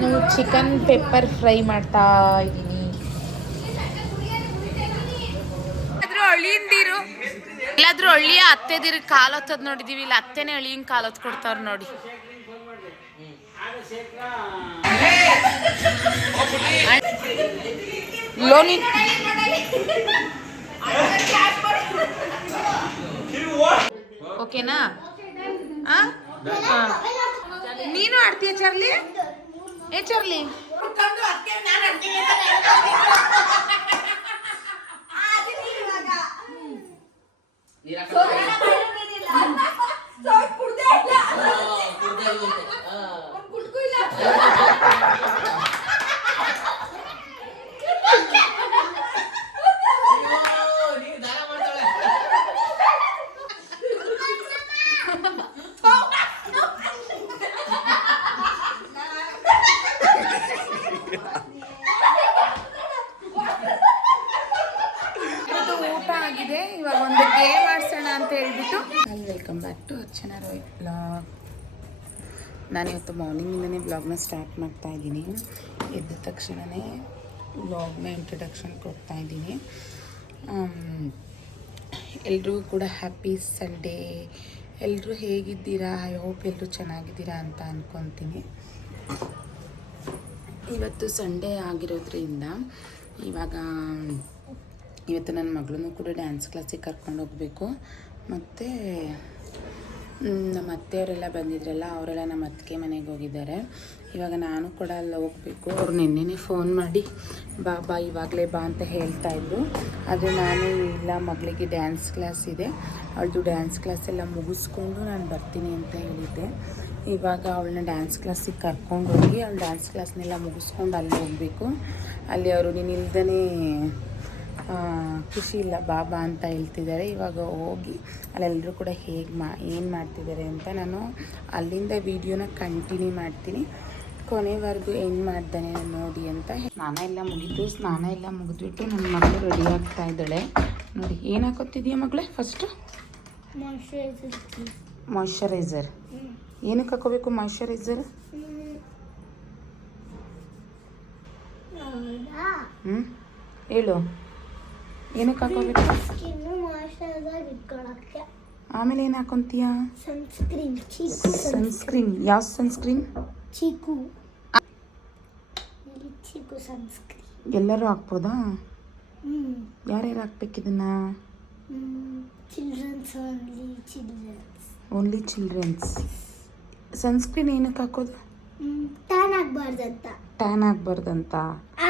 ನಾನು chicken pepper fry ಮಾಡ್ತಾ ಇದ್ದೀನಿ. ಎಲ್ಲಾದ್ರೂ ಹಳ್ಳಿಯಿಂದಿರು ಎಲ್ಲಾದ್ರೂ ಅಳಿಯ ಅತ್ತೆದಿರು ಕಾಲ್ ಹೊತ್ತದ್ ನೋಡಿದೀವಿ ಇಲ್ಲ ಅತ್ತೆನೇ ಹಳ್ಳಿಯಿಂದ ಕಾಲ್ ಹೊತ್ತು ಕೊಡ್ತಾರ ನೋಡಿ. ಲೋನಿ ಓಕೆನಾ. ನೀನು ಆಡ್ತೀಯ ಚಾರ್ಲಿ? ಏ ಚಾರ್ಲಿ ಇವತ್ತು ಊಟ ಆಗಿದೆ ಇವಾಗ ಒಂದು ಗೇಮ್ ಆಡ್ಸೋಣ ಅಂತ ಹೇಳ್ಬಿಟ್ಟು welcome back to Archana Rohit vlog ನಾನಿವತ್ತು ಮಾರ್ನಿಂಗಿಂದನೇ ಬ್ಲಾಗ್ನ ಸ್ಟಾರ್ಟ್ ಮಾಡ್ತಾ ಇದ್ದೀನಿ ಎದ್ದ ತಕ್ಷಣವೇ ಬ್ಲಾಗ್ನ ಇಂಟ್ರಡಕ್ಷನ್ ಕೊಡ್ತಾ ಇದ್ದೀನಿ ಎಲ್ರಿಗೂ ಕೂಡ ಹ್ಯಾಪಿ ಸಂಡೇ ಎಲ್ಲರೂ ಹೇಗಿದ್ದೀರಾ? ಐ ಹೋಪ್ ಎಲ್ಲರೂ ಚೆನ್ನಾಗಿದ್ದೀರಾ ಅಂತ ಅಂದ್ಕೊತೀನಿ ಇವತ್ತು ಸಂಡೇ ಆಗಿರೋದ್ರಿಂದ ಇವಾಗ, ಇವತ್ತು ನನ್ನ ಮಗಳನ್ನೂ ಕೂಡ ಡ್ಯಾನ್ಸ್ ಕ್ಲಾಸಿಗೆ ಕರ್ಕೊಂಡು ಹೋಗಬೇಕು ಮತ್ತು ನಮ್ಮ ಅತ್ತೆಯವರೆಲ್ಲ ಬಂದಿದ್ರಲ್ಲ, ಅವರೆಲ್ಲ ನಮ್ಮ ಅತ್ತಿಗೆ ಮನೆಗೆ ಹೋಗಿದ್ದಾರೆ. ಇವಾಗ ನಾನು ಕೂಡ ಅಲ್ಲಿ ಹೋಗಬೇಕು. ಅವ್ರು ನಿನ್ನೆನೇ ಫೋನ್ ಮಾಡಿ, ಬಾ ಬಾ, ಇವಾಗಲೇ ಬಾ ಅಂತ ಹೇಳ್ತಾ ಇದ್ರು. ಆದರೆ ನಾನು ಇಲ್ಲ, ಮಗಳಿಗೆ ಡ್ಯಾನ್ಸ್ ಕ್ಲಾಸ್ ಇದೆ. ಅವಳದು ಡ್ಯಾನ್ಸ್ ಕ್ಲಾಸ್ ಎಲ್ಲ ಮುಗಿಸ್ಕೊಂಡು ನಾನು ಬರ್ತೀನಿ ಅಂತ ಹೇಳಿದ್ದೆ. ಇವಾಗ ಅವಳನ್ನ ಡ್ಯಾನ್ಸ್ ಕ್ಲಾಸಿಗೆ ಕರ್ಕೊಂಡು ಹೋಗಿ ಅವ್ಳು ಡ್ಯಾನ್ಸ್ ಕ್ಲಾಸ್ನೆಲ್ಲ ಮುಗಿಸ್ಕೊಂಡು ಅಲ್ಲಿ ಹೋಗಬೇಕು. ಅಲ್ಲಿ ಅವರು ನೀನು ಇಲ್ದೇ ಖುಷಿ ಇಲ್ಲ ಬಾಬಾ ಅಂತ ಹೇಳ್ತಿದ್ದಾರೆ. ಇವಾಗ ಹೋಗಿ ಅಲ್ಲೆಲ್ಲರೂ ಕೂಡ ಹೇಗೆ ಮಾ ಏನು ಮಾಡ್ತಿದ್ದಾರೆ ಅಂತ ನಾನು ಅಲ್ಲಿಂದ ವಿಡಿಯೋನ ಕಂಟಿನ್ಯೂ ಮಾಡ್ತೀನಿ. ಕೊನೆವರೆಗೂ ಏನು ಮಾಡ್ತಾನೆ ನೋಡಿ ಅಂತ ಸ್ನಾನ ಎಲ್ಲ ಮುಗಿತು ಸ್ನಾನ ಎಲ್ಲ ಮುಗಿದ್ಬಿಟ್ಟು ನನ್ನ ಮಗಳು ರೆಡಿ ಆಗ್ತಾ ಇದ್ದಾಳೆ. ನೋಡಿ ಏನು ಹಾಕೋತಿದೀಯ ಮಗಳೇ ಫಸ್ಟು ಮಾಯಶ್ಚರೈಸರ್ ಏನಕ್ಕೆ ಹಾಕೋಬೇಕು ಮಾಯಶ್ಚರೈಸರ್ ಹ್ಞೂ ಹೇಳು. ಏನಕ್ಕೆ ಹಾಕೋಬೇಕು ಸ್ಕಿನ್ನು ಮಾಯ್ಶ್ಚರೈಸರ್ ಇಟ್ಕೊಳಕ್ಕೆ. ಆಮೇಲೆ ಏನು ಹಾಕೊಂತೀಯ? Sunscreen Chicco sunscreen. ಯಾವ ಸನ್ಸ್ಕ್ರೀನ್? ಚೀಕು. Chicco sunscreen. ಎಲ್ಲರೂ ಹಾಕ್ಬೋದಾ? ಯಾರ್ಯಾರು ಹಾಕ್ಬೇಕು ಇದನ್ನ? Childrens only childrens. Only childrens. Sunscreen ಏನಕ್ಕೆ ಹಾಕೋದು? ಟ್ಯಾನ್ ಆಗಬಾರ್ದಂತ. ಟ್ಯಾನ್ ಆಗಬಾರ್ದಂತ.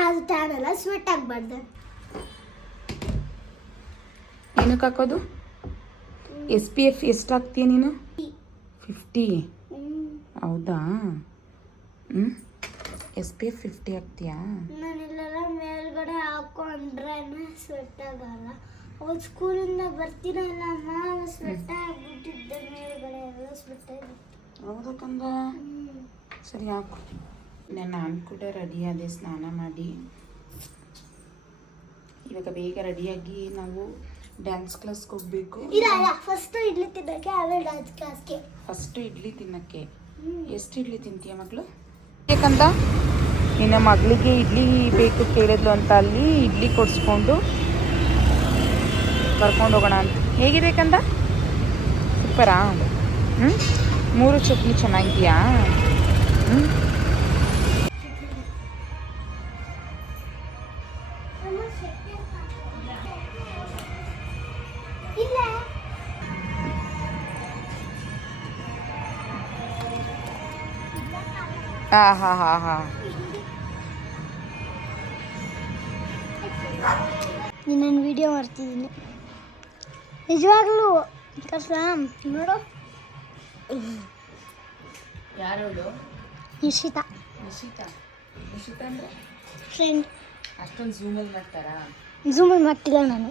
ಅದು ಟ್ಯಾನ್ ಅಲ್ಲ ಸ್ವೆಟ್ ಆಗ್ಬಾರ್ದು ಏನಕ್ಕೆ ಹಾಕೋದು? ಎಸ್ ಪಿ ಎಫ್ ಎಷ್ಟು ಹಾಕ್ತೀಯ ನೀನು? ಫಿಫ್ಟಿ ಹೌದಾ? ಹ್ಞೂ ಎಸ್ ಪಿ ಎಫ್ ಫಿಫ್ಟಿ ಹಾಕ್ತೀಯಾ? ನಾನೆಲ್ಲ ಮೇಲ್ಗಡೆ ಹಾಕೊಂಡ್ರೆ ಸ್ವೆಟ್ ಆಗಲ್ಲ. ಅವ್ರು ಸ್ಕೂಲಿಂದ ಬರ್ತೀನಲ್ಲ ಅಮ್ಮ ಸ್ವೆಟ್ ಆಗ್ಬಿಟ್ಟಿದ್ದೆ ಮೇಲ್ಗಡೆ ಎಲ್ಲ ಸ್ವೆಟ್ ಆಗಿತ್ತು ಹೌದಕ್ಕಂದ? ಸರಿ ಹಾಕು. ನಾನು ಕೂಡ ರೆಡಿ ಆದೆ ಸ್ನಾನ ಮಾಡಿ. ಇವಾಗ ಬೇಗ ರೆಡಿಯಾಗಿ ನಾವು ಡ್ಯಾನ್ಸ್ ಕ್ಲಾಸ್ಗೆ ಹೋಗ್ಬೇಕು. ಇಲ್ಲ ಫಸ್ಟ್ ಇಡ್ಲಿ ತಿನ್ನಕ್ಕೆ ಆಮೇಲೆ ಡ್ಯಾನ್ಸ್ ಕ್ಲಾಸ್ಗೆ ಫಸ್ಟ್ ಇಡ್ಲಿ ತಿನ್ನಕ್ಕೆ ಎಷ್ಟು ಇಡ್ಲಿ ತಿಂತೀಯ ಮಗಳು? ಯಾಕಂತ ನಿನ್ನ ಮಗಳಿಗೆ ಇಡ್ಲಿ ಬೇಕು ಕೇಳಿದ್ಲು ಅಂತ ಅಲ್ಲಿ ಇಡ್ಲಿ ಕೊಡಿಸ್ಕೊಂಡು ಕರ್ಕೊಂಡು ಹೋಗೋಣ ಅಂತ. ಹೇಗಿದೆ ಕಂದ ಸೂಪರಾ ಹ್ಞೂ ಮೂರು ಚಟ್ನಿ ಚೆನ್ನಾಗಿದೆಯಾ? ಹ್ಞೂ ಹಾಂ ಹಾ ಹಾ ಹಾಂ ನಾನು ವಿಡಿಯೋ ಮಾಡ್ತಿದ್ದೀನಿ. ನಿಜವಾಗ್ಲೂ ಕಸ ನೋಡು. ಯಾರು ನಿಶಿತಾ. ನಿಶಿತಾ? ನಿಶಿತಾ ಅಂದರೆ? ಫ್ರೆಂಡ್ ಅಷ್ಟೊಂದು ಝೂಮಲ್ಲಿ ಮಾಡ್ತಾರಾ? ಝೂಮಲ್ಲಿ ಮಾಡ್ತಿಲ್ಲ ನಾನು.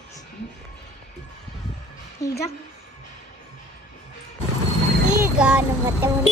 ಈಗ? ಈಗ ನಮ್ಮ ಮತ್ತೆ ಒಂದು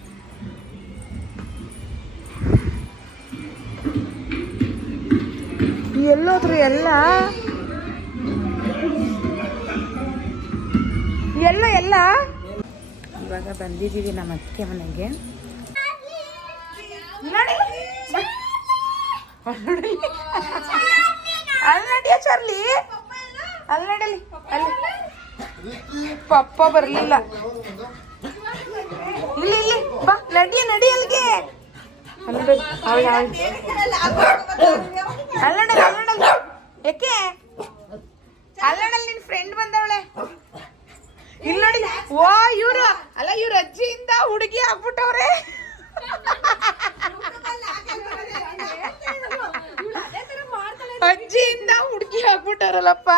ಎಲ್ಲೋದ್ರು ಎಲ್ಲ ಎಲ್ಲ ಎಲ್ಲ? ಇವಾಗ ಬಂದಿದ್ದೀವಿ ನಮ್ಮ ಅತ್ತಿಗೆ ಮನೆಗೆ. ಅಲ್ಲಿ ನಡಿಯ ಚರ್ಲಿ? ಅಲ್ಲಿ ನಡಲಿ ಅಲ್ಲಿ. ಪಪ್ಪ ಬರಲಿಲ್ಲ. ಇಲ್ಲಿ ಇಲ್ಲಿ, ಬಾ, ನಡಿಯ ನಡಿ ಅಲ್ಲಿಗೆ. ಅವಳು ಅಲ್ಲಡಲ್ ಅಲ್ಲಡಲ್ ಯಾಕೆ ಅಲ್ಲಡಲ್ ನಿನ್ ಫ್ರೆಂಡ್ ಬಂದವಳೆ. ಇಲ್ಲ ನೋಡಿ. ಓ, ಇವ್ರು. ಅಲ್ಲ, ಇವ್ರ ಅಜ್ಜಿಯಿಂದ ಹುಡುಗಿ ಆಗ್ಬಿಟ್ಟವ್ರೆ. ಅಜ್ಜಿಯಿಂದ ಹುಡುಗಿ ಆಗ್ಬಿಟ್ಟವ್ರಲ್ಲಪ್ಪ?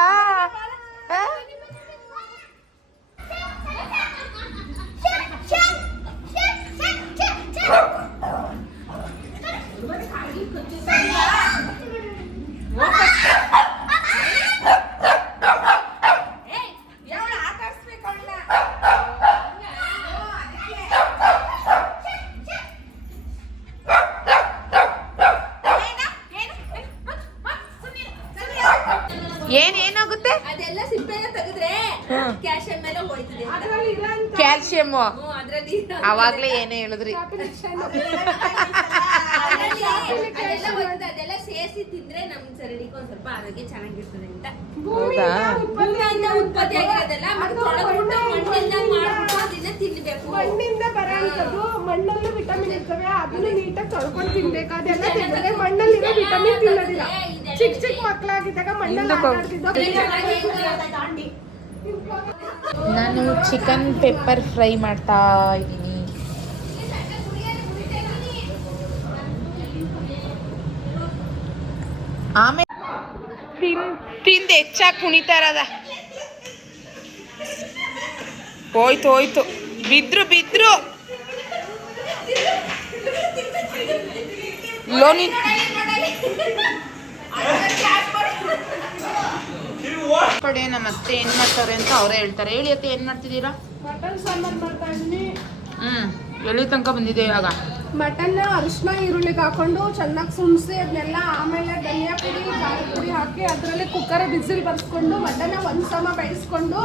ಏನ್ ಏನಾಗುತ್ತೆ ಅದೆಲ್ಲ ತೆಗೆದ್ರೆ ಮೇಲೆ ಹೋಯ್ತದೆ. ಅವಾಗ್ಲೇ ಏನೇ ಹೇಳಿದ್ರಿ. ಅದೆಲ್ಲ ಸೇರಿಸಿ ತಿಂದ್ರೆ ನಮ್ ಸರಳಿಗೆ ಒಂದ್ ಸ್ವಲ್ಪ ಆರೋಗ್ಯ ಚೆನ್ನಾಗಿರ್ತದೆ ಅಂತ. ಹೌದಾ? ಭೂಮಿಯಿಂದ ಉತ್ಪತ್ತಿ ಆಗಿರೋದೆಲ್ಲ ಮತ್ತೆ ಮಣ್ಣಿಂದ ಮಾಡ್ಬಿಟ್ಟು ಅದನ್ನ ತಿನ್ಬೇಕು. ಮಣ್ಣಿಂದ ಬರೋಂಥದ್ದು ಮಣ್ಣಲ್ಲೂ ವಿಟಮಿನ್ ಇರ್ತವೆ ಅದನ್ನು ನೀಟಾಗಿ ತೊಳ್ಕೊಂಡು ತಿನ್ಬೇಕು. ಅದೆಲ್ಲ ತಿಂದ್ರೆ ಮಣ್ಣಲ್ಲಿರೋ ವಿಟಮಿನ್ ತಿನ್ನೋದಿಲ್ಲ. ಚಿಕ್ಕ ಚಿಕ್ಕ ಮಕ್ಕಳಾಗಿದ್ದಾಗ ಮಣ್ಣಲ್ಲಿ ಆಟ ನಾನು ಚಿಕನ್ ಪೆಪ್ಪರ್ ಫ್ರೈ ಮಾಡ್ತಾ ಇದ್ದೀನಿ ಆಮೇಲೆ ತಿನ್ ತಿಂದು ಹೆಚ್ಚಾಗಿ ಕುಣಿತಾರದ. ಹೋಯ್ತು ಹೋಯ್ತು. ಬಿದ್ರು ಬಿದ್ರು. ಲೋನಿ ಕಡೆ ನಮ್ಮ ಅತ್ತೆ ಏನ್ ಮಾಡ್ತಾರೆ ಅಂತ ಅವರೇ ಹೇಳ್ತಾರೆ. ಹೇಳಿ ಅತ್ತೆ ಏನ್ ಮಾಡ್ತಿದ್ದೀರಾ? ಹ್ಞೂ ಎಲ್ಲಿ ತನಕ ಬಂದಿದೆ ಇವಾಗ? ಮಟನ್ನ ಅರಿಶಿನ ಈರುಳ್ಳಿಗೆ ಹಾಕೊಂಡು ಚೆನ್ನಾಗಿ ಸುಮ್ಸಿ ಅದನ್ನೆಲ್ಲ ಆಮೇಲೆ ಧನಿಯಾ ಪುಡಿ, ಖಾರದ ಪುಡಿ ಹಾಕಿ ಅದರಲ್ಲಿ ಕುಕ್ಕರ್ ಬಿಸಿಲ್ ಬರ್ಸ್ಕೊಂಡು ಮಟನ್ನ ಒಂದು ಸಮ ಬೇಯಿಸ್ಕೊಂಡು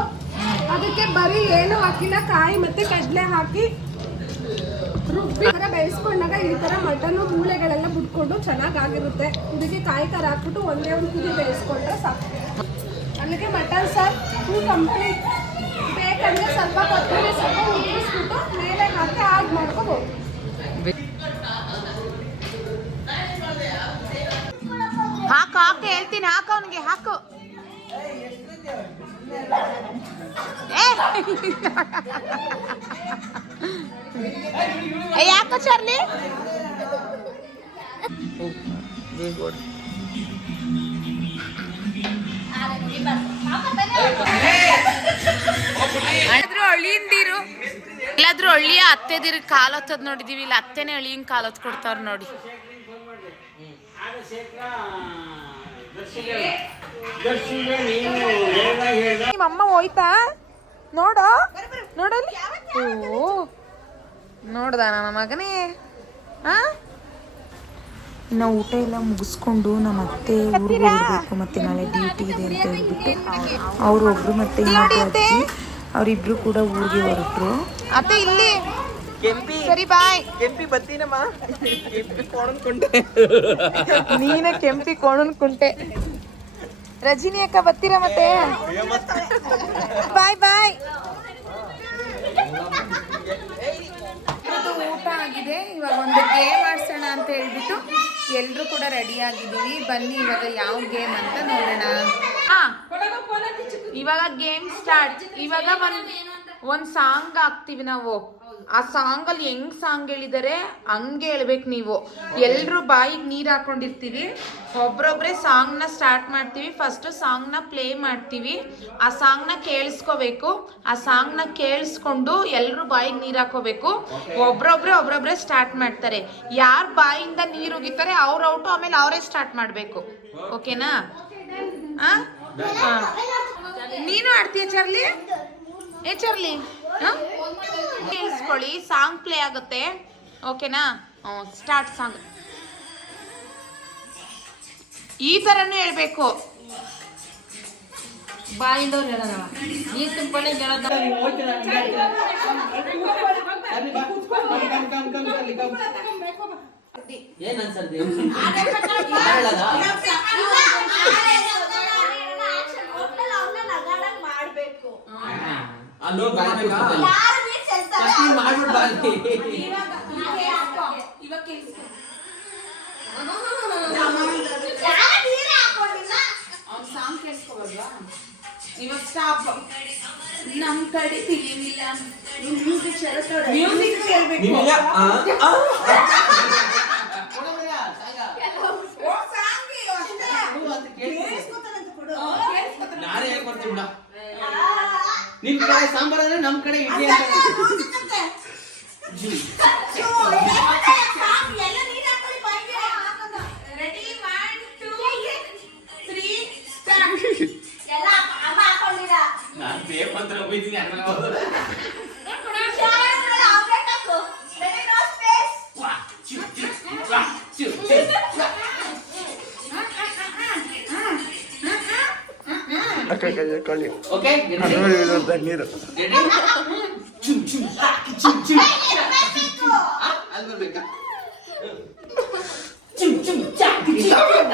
ಅದಕ್ಕೆ ಬರೀ ಏನು ಹಾಕಿಲ್ಲ, ಕಾಯಿ ಮತ್ತೆ ಕಡಲೆ ಹಾಕಿ ರುಬ್ಬಿ ಥರ ಬೇಯಿಸ್ಕೊಂಡಾಗ ಈ ಥರ ಮಟನ್ನು ಮೂಳೆಗಳೆಲ್ಲ ಬಿಟ್ಕೊಂಡು ಚೆನ್ನಾಗಿ ಆಗಿರುತ್ತೆ ಇದಕ್ಕೆ ಕಾಯಿ ಥರ ಹಾಕ್ಬಿಟ್ಟು ಒಂದೇ ಒಂದು ಕುದಿ ಬೇಯಿಸ್ಕೊಂಡ್ರೆ ಸಾಕು. ಅಲ್ಲಿಗೆ ಮಟನ್ ಸರ್ ಫುಲ್ ಕಂಪ್ಲೀಟ್ ಬೇಕಂದ್ರೆ ಸ್ವಲ್ಪ ಕೊತ್ತಂಬರಿ ಸ್ವಲ್ಪ ಉದುರಿಸ್ಬಿಟ್ಟು ಮೇಲೆ ಹಾಕಿ ಆಡ್ ಮಾಡ್ಕೋಬೋದು ಯಾಕೋ ಚಾರ್ಲಿ? ಆದ್ರೂ ಹಳ್ಳಿಯಿಂದಿರು. ಎಲ್ಲಾದ್ರೂ ಹಳ್ಳಿಯ ಅತ್ತೆದಿರ್ ಕಾಲ್ ಹೊತ್ತದ್ ನೋಡಿದೀವಿ ಇಲ್ಲ ಅತ್ತೆನೇ ಹಳ್ಳಿಯಿಂದ ಕಾಲ್ ಹೊತ್ ಕೊಡ್ತಾರ ನೋಡಿ. ನಿಮ್ಮಮ್ಮ ಹೋಯ್ತಾ? ನೋಡು. ನೋಡಲ್ಲಿ ಓ. ನೋಡ್ದ ನನ್ನ ಮಗನೇ? ಹಾ ನಾವು ಊಟ ಎಲ್ಲ ಮುಗಿಸ್ಕೊಂಡು ನಮ್ಮ ಅತ್ತೆ ಊರಿಗೆ ಹೋಗ್ಬೇಕು ಮತ್ತೆ ನಾಳೆ ಡ್ಯೂಟಿ ಇದೆ ಅಂತ ಹೇಳ್ಬಿಟ್ಟು ಅವರು ಒಬ್ರು ಮತ್ತೆ ಇನ್ನೊಬ್ರು ಅಜ್ಜಿ. ಅವರಿಬ್ರು ಕೂಡ ಊರಿಗೆ ಹೊರಟ್ರು. ಅತ್ತೆ ಇಲ್ಲಿ. ಸರಿ ಬಾಯ್ ಕೆಂಪಿ ಬತ್ತೀನಮ್ಮ ಕೆಂಪಿ ನೀನೇ ಕೆಂಪಿ ಕೋಣನ್ ಕುಂಟೆ. ರಜಿನಿ ಅಕ್ಕ ಬರ್ತೀರಾ ಮತ್ತೆ? ಬಾಯ್ ಬಾಯ್ ಊಟ ಆಗಿದೆ. ಇವಾಗ ಒಂದು ಗೇಮ್ ಆಡ್ಸೋಣ ಅಂತ ಹೇಳ್ಬಿಟ್ಟು ಎಲ್ಲರೂ ಕೂಡ ರೆಡಿ ಆಗಿದ್ದೀವಿ. ಬನ್ನಿ ಇವಾಗ ಯಾವ ಗೇಮ್ ಅಂತ ನೋಡೋಣ. ಹಾ ಇವಾಗ ಗೇಮ್ ಸ್ಟಾರ್ಟ್ ಇವಾಗ ಒಂದು ಒಂದ್ ಸಾಂಗ್ ಹಾಕ್ತಿವಿ ನಾವು. ಆ ಸಾಂಗಲ್ಲಿ ಹೆಂಗ್ ಸಾಂಗ್ ಹೇಳಿದರೆ ಹಂಗೆ ಹೇಳ್ಬೇಕು ನೀವು. ಎಲ್ರು ಬಾಯಿಗೆ ನೀರು ಹಾಕೊಂಡಿರ್ತೀವಿ. ಒಬ್ರೊಬ್ರೆ ನ ಸ್ಟಾರ್ಟ್ ಮಾಡ್ತೀವಿ ಫಸ್ಟ್ ಸಾಂಗ್ನ ಪ್ಲೇ ಮಾಡ್ತೀವಿ. ಆ ಸಾಂಗ್ನ ಕೇಳಿಸ್ಕೋಬೇಕು. ಆ ಸಾಂಗ್ನ ಕೇಳಿಸ್ಕೊಂಡು ಎಲ್ರು ಬಾಯಿಗೆ ನೀರು ಹಾಕೋಬೇಕು. ಒಬ್ರೊಬ್ರೆ ಒಬ್ರೊಬ್ರೆ ಸ್ಟಾರ್ಟ್ ಮಾಡ್ತಾರೆ. ಯಾರು ಬಾಯಿಂದ ನೀರು ಉಗಿತಾರೆ ಅವ್ರ ಔಟು ಆಮೇಲೆ ಅವರೇ ಸ್ಟಾರ್ಟ್ ಮಾಡಬೇಕು. ಓಕೆನಾ. ನೀನು ಆಡ್ತೀಯ ಚರ್ಲಿ? ಏ ಚರ್ಲಿ ಹ? ಕೇಳಿಸ್ಕೊಳ್ಳಿ ಸಾಂಗ್ ಪ್ಲೇ ಆಗುತ್ತೆ. ಓಕೆನಾ ಸ್ಟಾರ್ಟ್ ಸಾಂಗ್ ಈ ಥರನೂ ಹೇಳ್ಬೇಕು. ಬಾಯಿಂದ ಹೇಳೋಣ. ನೀರ್ ತುಂಬಿಕೊಂಡೆ ಹೇಳೋದ ಏನ್ ಅನ್ಸಲ್ದಿ? ಮಾಡ್ಬೇಕು ಅಲ್ಲಿ ಹೋಗಿ ನೀನ್ ಮಾಡ್ಬಿಟ್ ಸಾಂಗ್ ಇವಾಗ ಸ್ಟಾಪ್ ನಮ್ ಕಡೆ ತಿಳಿಲಿಲ್ಲ ಮ್ಯೂಸಿಕ್ ಹೇಳ್ಬೇಕು ನಿನಗೆ ಆ, ಆ. ಹ್ಞೂ ಅಂತ ಕೇಳಿಸ್ಕೊ. ನಾನೇ ಹೇಳ್ಕೊಡ್ತೀನಿ ಬಿಡ ನಿಮ್ ಕಡೆ ಸಾಂಬಾರ್ ಅಂದ್ರೆ ನಮ್ ಕಡೆ ಇಡ್ಲಿ ಅಂತ ಓಕೆ ರೆಡಿ ಚುಮ್ ಚುಮ್ ಹಾಕಿ ಚುಮ್ ಚುಮ್ ಆ, ಅಲ್ಲಿ ಬರ್ಬೇಕಾ ಚುಮ್ ಚುಮ್ ಚಾಕಿ ಚುಮ್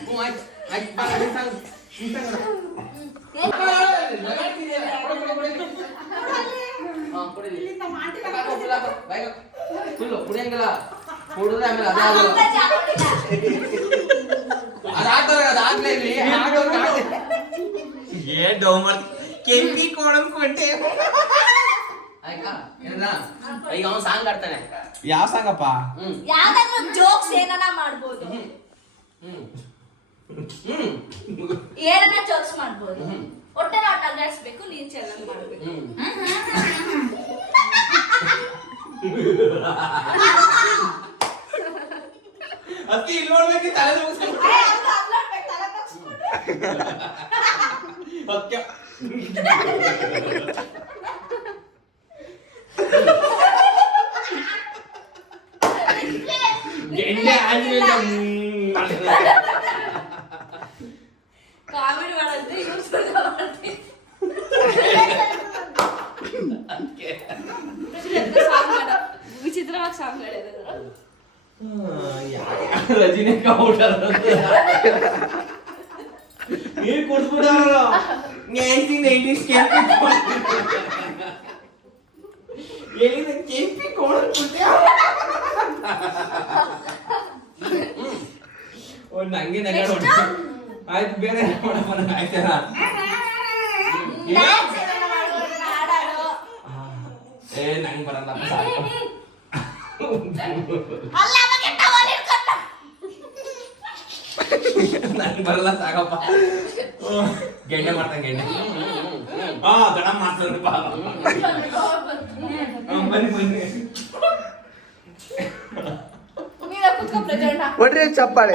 ಹ್ಞೂ, ಆಯ್ತು, ಆಯ್ತು, ಬಾ, ನಿನ್ ಸಾಂಗ್, ನಿನ್ ಸಾಂಗ್ ಮಾಡು. ಹಾ, ಕುಡೀಲಿ. ಹಾಕು, full ಹಾಕು, ಬಾಯ್ಗೆ ಹಾಕು. Full, ಕುಡಿಯಂಗಿಲ್ಲ ಕುಡಿದ್ರೆ ಆಮೇಲೆ ಅದೇ ಆಗೋದು. ಅದಾಗ್ತದೆ, ಅದಾಗ್ಲೇ ಇರ್ಲಿ. ಆಗೋದು ಆಗ್ಲಿ. ಏನ್ ಡೌ ಮಾಡ್ತಿ ಕೆಂಪಿ ಕೋಣಂ ಕೊಂಡೆ ಆಯ್ತಾ ಏನಾ ಅವನು ಸಾಂಗ್ ಆಡ್ತಾನೆ ಯಾವ ಸಾಂಗಪ್ಪ? ಹ್ಮ್. ಯಾವ್ದಾದ್ರು ಜೋಕ್ಸ್ ಏನಾನ ಮಾಡ್ಬೋದು. ಹ್ಮ್. ಹ್ಮ್. ಏನನ್ನ ಜೋಕ್ಸ್ ಮಾಡ್ಬೋದು. ಹೊಟ್ಟೆ ಆಟ ಅಲ್ಲಾಡಿಸ್ಬೇಕು ನೀನ್ ಚೆನ್ನಾಗಿ ಮಾಡ್ಬೇಕು. ಹ್ಮ್. ಅತ್ತಿ ಇಲ್ಲಿ ನೋಡ್ಬೇಕು ತಲೆ ಮುಗಿಸ್ಕೊಂಡು ಏ, ಅವ್ನು ಅಲ್ಲಾಡ್ಬೇಕು, ತಲೆ ಬಗ್ಸ್ಕೊಂಡು. ಸತ್ಯ ಗೆಂಡೆ ಆದ್ಮೇಲೆ ಕಾಮಿಡಿ ಮಾಡಂತೆ ಇವ್ರು ಸುಳ್ಳು ಮಾಡ್ತೀನಿ ಸಾಂಗ್ ಮಾಡ ವಿಚಿತ್ರವಾಗಿ ಸಾಂಗ್ ಹೇಳಿದ್ರು ರಜನಿ ಕೌಂಟರ್ ನೀರ್ ಕುಡ್ಸ್ಬಿಟ್ಟಾರ ನೈನ್ಟೀನ್ ನೈನ್ಟೀಸ್ ಕೆಂಪಿ ಎಲ್ಲಿಂದ ಕೆಂಪಿ ಕೋಣ ಕುಟ್ಟೆ ಒಂದ್ ಹಂಗೆ ನಗಾಡ್ ಮಾಡ್ಬೋದು, ಹಾಡಾಡು. ಏ ನಂಗೆ ಬರಲ್ಲ ಸಾಕು. ನಂಗೆ ಬರಲ್ಲ ಸಾಕಪ್ಪ. ಗೆಂಡೆ ಮಾಡ್ತಾನೆ ಗೆಂಡೆ ಹಾ ದಡ ಮಾಡ್ತಾರಪ್ಪ ಬನ್ನಿ ಬನ್ನಿ. ಚಪ್ಪಾಳೆ.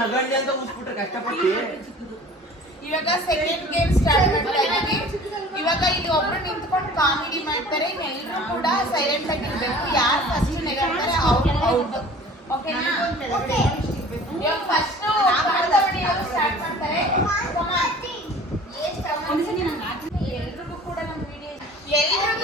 ನಾನು ಅಂತ ಉಸ್ಬಿಟ್ರೆ ಕಷ್ಟಪಟ್ಟು ಇವಾಗ ಸೆಕೆಂಡ್ ಗೇಮ್ ಸ್ಟಾರ್ಟ್ ಮಾಡ್ತಾ ಇದ್ದೀವಿ. ಇವಾಗ ಇಲ್ಲಿ ಒಬ್ರು ನಿಂತ್ಕೊಂಡು ಕಾಮಿಡಿ ಮಾಡ್ತಾರೆ ಎಲ್ಲರೂ ಕೂಡ ಸೈಲೆಂಟ್ ಆಗಿ ಇರಬೇಕು. ಯಾರು ಫಸ್ಟ್ ನೆಗಡ್ತಾರೆ ಅವ್ರು ಔಟ್ ಓಕೆನಾ ಇವಾಗ ಫಸ್ಟ್ ಸ್ಟಾರ್ಟ್ ಮಾಡ್ತಾರೆ. ಎಲ್ರಿಗೂ ಕೂಡ ನಮ್ಮ ವಿಡಿಯೋ ಎಲ್ರಿಗೂ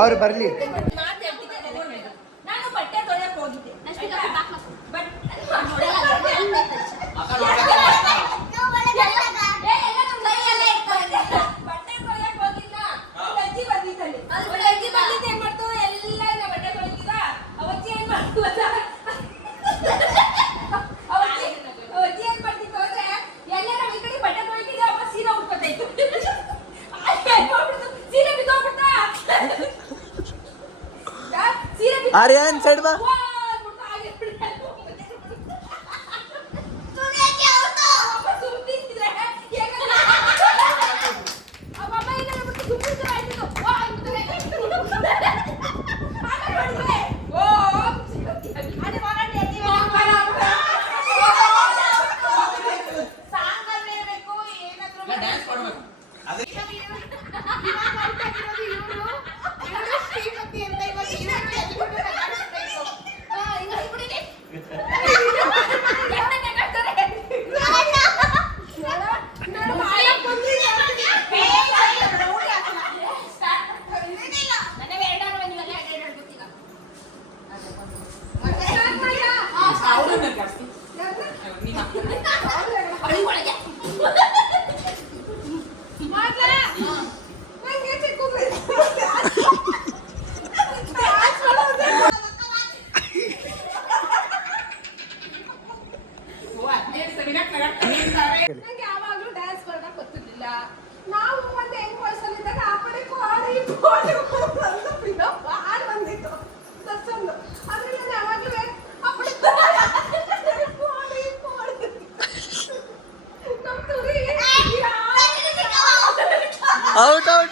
ಅವ್ರು ಬರಲಿ. ಶ್ರೀಮತಿ ಅಂತ ಇವತ್ತು Oh.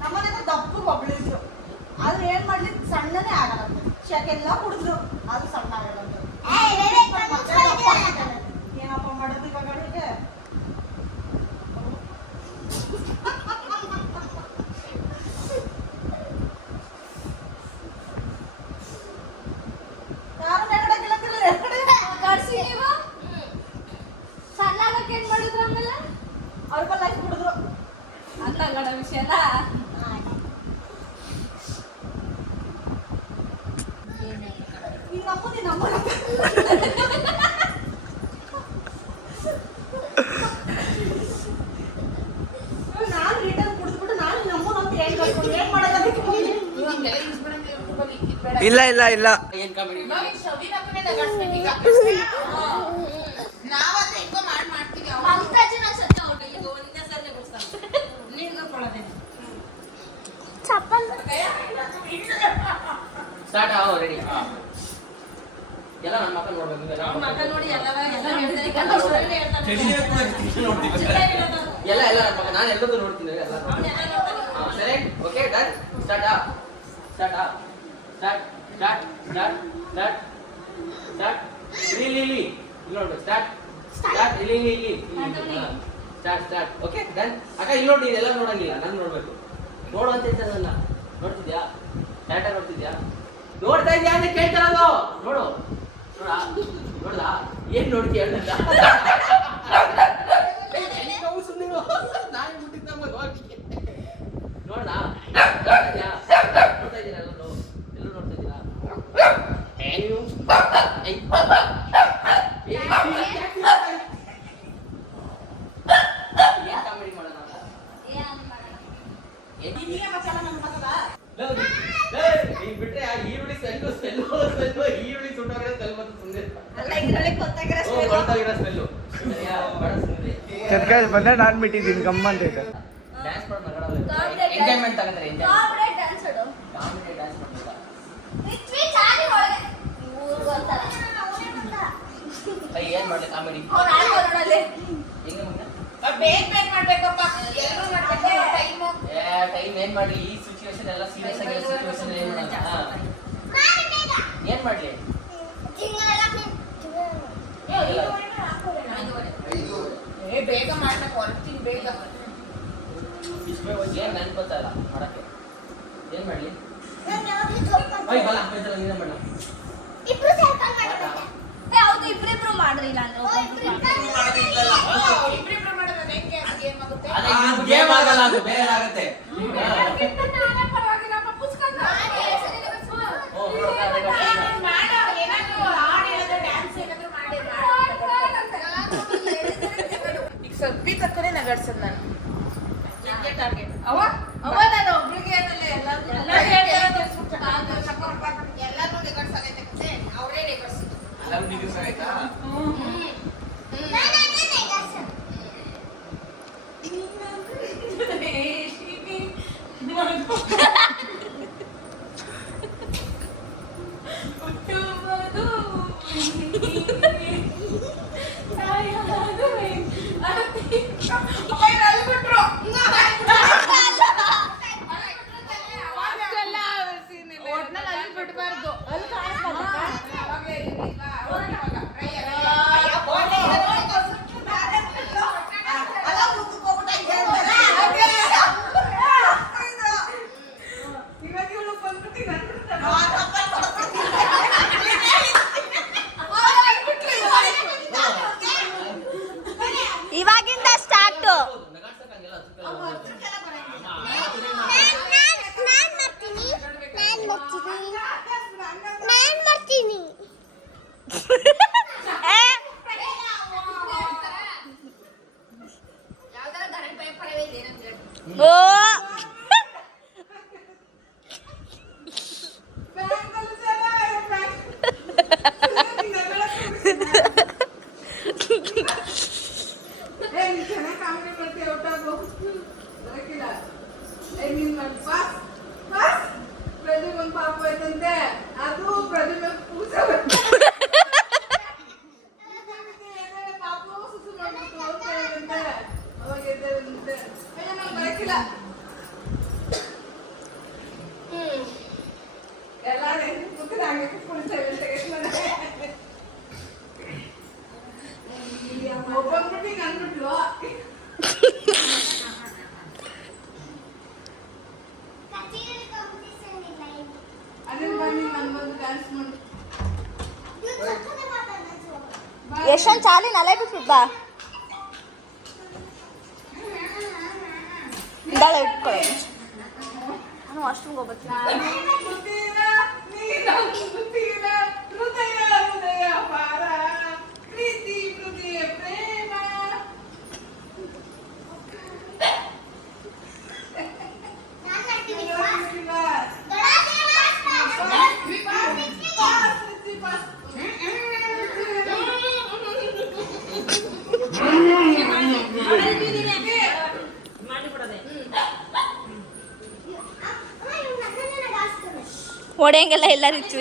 ನಮ್ಮನೆ ಹತ್ರ ದಪ್ಪಗೆ ಒಬ್ಳು ಇದ್ರು ಆದ್ರೆ ಏನ್ ಮಾಡ್ಲಿ ಸಣ್ಣನೇ ಆಗಲ್ಲಂತೆ ಶೆಕೆಲ್ಲ ಕುಡಿದ್ರು ಸ್ಟಾರ್ಟ್ ಇಲ್ಲ ಇಲ್ಲ. ಎಲ್ಲ ಎಲ್ಲ ಎಲ್ಲ ಎಲ್ಲ ನನ್ನ ಮಗ ನಾನು ಎಲ್ಲದೂ ನೋಡ್ತೀನಿ. ಎಲ್ಲ ಸರಿ ಓಕೆ ಡನ್ ಸ್ಟಾರ್ಟ್ ಆ ಸ್ಟಾರ್ಟ್ ಆ start start start start start. ಇಲ್ಲಿ ಇಲ್ಲಿ ಇಲ್ಲಿ. ನೋಡು ಸ್ಟಾರ್ಟ್. ಸ್ಟಾರ್ಟ್ ಇಲ್ಲಿ ಇಲ್ಲಿ ಇಲ್ಲಿ. ಸ್ಟಾರ್ಟ್ ಸ್ಟಾರ್ಟ್ ಓಕೆ ಡನ್ ಅಕ್ಕ ಇಲ್ಲಿ ನೋಡಿ ಇದೆಲ್ಲ ನೋಡಂಗಿಲ್ಲ. ನಾನು ನೋಡಬೇಕು. ನೋಡು ಅಂತ ಹೇಳ್ತಾರಲ್ಲ ನೋಡ್ತಿದ್ಯಾ? ಡಾಟಾ ನೋಡ್ತಿದ್ಯಾ? ನೋಡ್ತಾ ಇದ್ಯಾ ಅಂತ ಕೇಳ್ತಾರದು ನೋಡು. ನೋಡ? ನೋಡ್ದಾ? ಏನ್ ನೋಡ್ತೀಯ ಹೇಳ್ದ ನಾನು ಬಿಟ್ಟಿದ್ದ ನೋಡ್ದಾ ನೋಡ್ತಾ ಇದ್ಯಾ ನೋಡ್ತಾ ಇದ್ದೀರಾ ಎಲ್ಲರೂ ಎಲ್ಲರೂ ನೋಡ್ತಾ ಇದ್ದೀರಾ ಏ ನೀವು ಏ. ಏ, ಏನ್ ಕಾಮಿಡಿ ಮಾಡೋಣ ಅಂತ? ಏನ್ ಲವ್ ನೀ- ಲೇ, ನೀನ್ ಬಿಟ್ರೆ ಆ ಈರುಳ್ಳಿ ಸ್ಮೆಲ್ಲು ಸ್ಮೆಲ್ಲು ಸ್ಮೆಲ್ಲು ಈರುಳ್ಳಿ ಸುಟ್ಟೋಗಿರೋ ಸ್ಮೆಲ್ ಬಂತು ಸುಮ್ಮನೆ ಅಲ್ಲ ಇದ್ರಲ್ಲಿ ಗೊತ್ತಾಗಿರೋ ಓ ಹೊರಟೋಗಿರೋ ಸ್ಮೆಲ್ಲು ಸರಿಯಾ ಬೇಡ ಸುಮ್ಮನೆ ಚಟ್ಕಾಯ್ ಬಂದ್ರೆ ನಾನ್ ಬಿಟ್ಟಿದ್ದೀನಿ ಗಮ್ಮಂತ ಇದೆ. ಎಂಜಾಯ್ಮೆಂಟ್ ತಗೊಂಡ್ರೆ ಎಂಜಾಯ್ಮೆಂಟ್ ಡ್ಯಾನ್ಸ್ ಆಡು. ಕಾಮಿಡಿ ಡ್ಯಾನ್ಸ್ ಒಳಗೆ. ಊರು ಅಂತಾರ ಏನ್ ಮಾಡ್ಲಿ ಕಾಮಿಡಿ ಅವ್ರು ಆಡ್ಕೊ ನೋಡಲ್ಲಿ ಹೆಂಗೆ ಮಗ ಬೇಗ ಬೇಗ ಮಾಡ್ಬೇಕಪ್ಪ. ಎಲ್ಲರೂ ಮಾಡ್ಬೇಕು ಟೈಮ್ ಏ ಟೈಮ್ ಏನ್ ಮಾಡ್ಲಿ? ಈ ಸಿಚುವೇಶನ್ ಎಲ್ಲ ಸೀರಿಯಸ್ ಆಗಿರೋ ಸಿಚುವೇಶನ್ ಏನ್ ಮಾಡೋಣ. ಏನ್ ಮಾಡ್ಲಿ? ಏ ಬೇಗ ಮಾಡ್ಬೇಕು ಹೊರಡ್ತೀನಿ ಬೇಗ. ಏನ್ ಗೊತ್ತಲ್ಲ ಮಾಡಕ್ಕೆ? ಏನ್ ಮಾಡ್ಲಿ? ಬಲ ನೀನೇ ಮಾಡ ಇಬ್ರು ಸೇರ್ಕೊಂಡು ಏ ಹೌದು ಇಬ್ರಿಬ್ರು ಮಾಡ್ರಿ ನಾನು ಮಾಡೋದು ಹೆಂಗೆ ಗೇಮ್ ಆಗುತ್ತೆ? ಅದೇ ಗೇಮ್ ಆಗಲ್ಲ ಅದು ಬೇರೆ ಆಗುತ್ತೆ ಪರವಾಗಿಲ್ಲಪ್ಪ ಪುಸ್ತಕ ಓ ನೋಡು, ಅದೇ ಗೊತ್ತಿಲ್ಲ. ಮಾಡೋ ಏನಾದ್ರು ಹಾಡು ಹೇಳೋದು ಡ್ಯಾನ್ಸ್ ಏನಾದ್ರು ಮಾಡಿ ಸ್ವಲ್ಪ ತಕ್ಕನೆ ನಗಾಡ್ಸದ್ ನಾನು. ಅವ? ಅವ ನಾನು ಒಬ್ಳಿಗೆ ಎಲ್ಲರೂ ಎಲ್ಲಾರ್ಗೂ ಎಲ್ಲಾರು ನೆಗಡ್ಸಾಗೈತೆ ಅವರೇ ನೆಗಡ್ಸೋದು? ಅಲ್ಲ ನಿಗೂ ಯಶವಂತ್ ಚಾಲಿ ನಲೆ ಬಿಟ್ಟು ಬಾ. ಇಟ್ಕೊಳ್ಳಿ. ನಾನು ವಾಶ್ರೂಮ್ಗೆ ಹೋಗ್ಬೇಕು ಒಡೆಯಂಗೆಲ್ಲ ಎಲ್ಲ ರಿಚ್